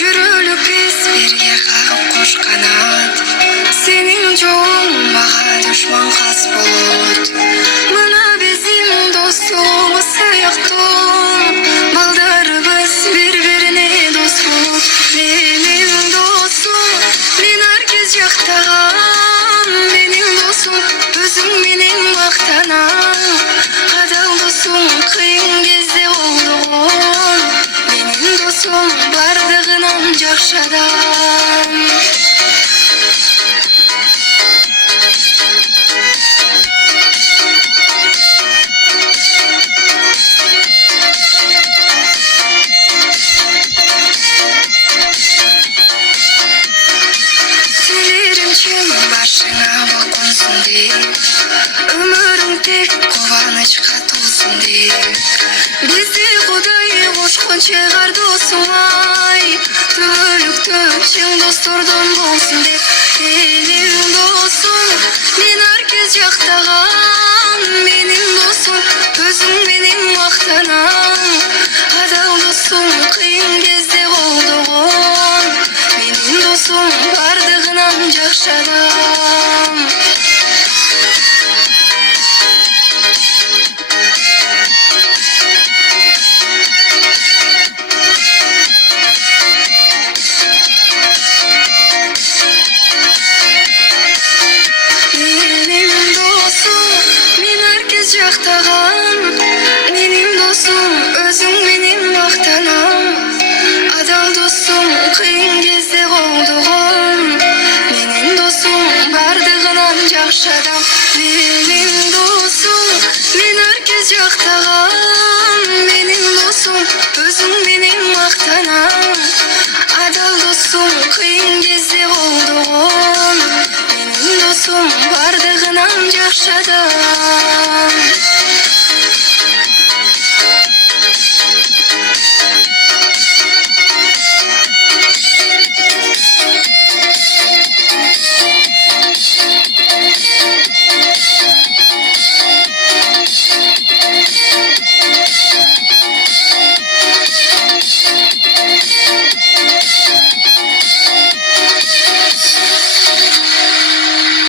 жүрөлүк биз бирге кагып кош канат. Сенин жолуң мага душман кас болот. Мына биздин достугубуз сыяктуу, балдарыбыз бири-бирине дос болот. Менин досум, мен ар кез жактаган, менин досум, өзүң менен мактанам. Адал досум кыйын кезде колдогон, менин досум бардыгынан жакшы адам. Башыңа баконсун деп, өмүрүң тек кубанычка толсун деп. Бизди Кудай кошкон чыгар досуңай, түбөлүктө чың достордон болсун деп. Менин досум, мен ар кез жактаган, менин досум, өзүң менен мактанам. Адал досум кыйын кезде колдогон, менин досум бардыгынан жакшы адам. Менин досум, мен ар кез жактаган, менин досум, өзүң менен мактанам. Адал досум кыйын кезде колдогон, менин досум бардыгынан жакшы адам. Менин досум, мен ар кез жактаган, менин досум, өзүң менен мактанам. Адал досум кыйын кезде колдогон, менин досум бардыгынан жакшы адам.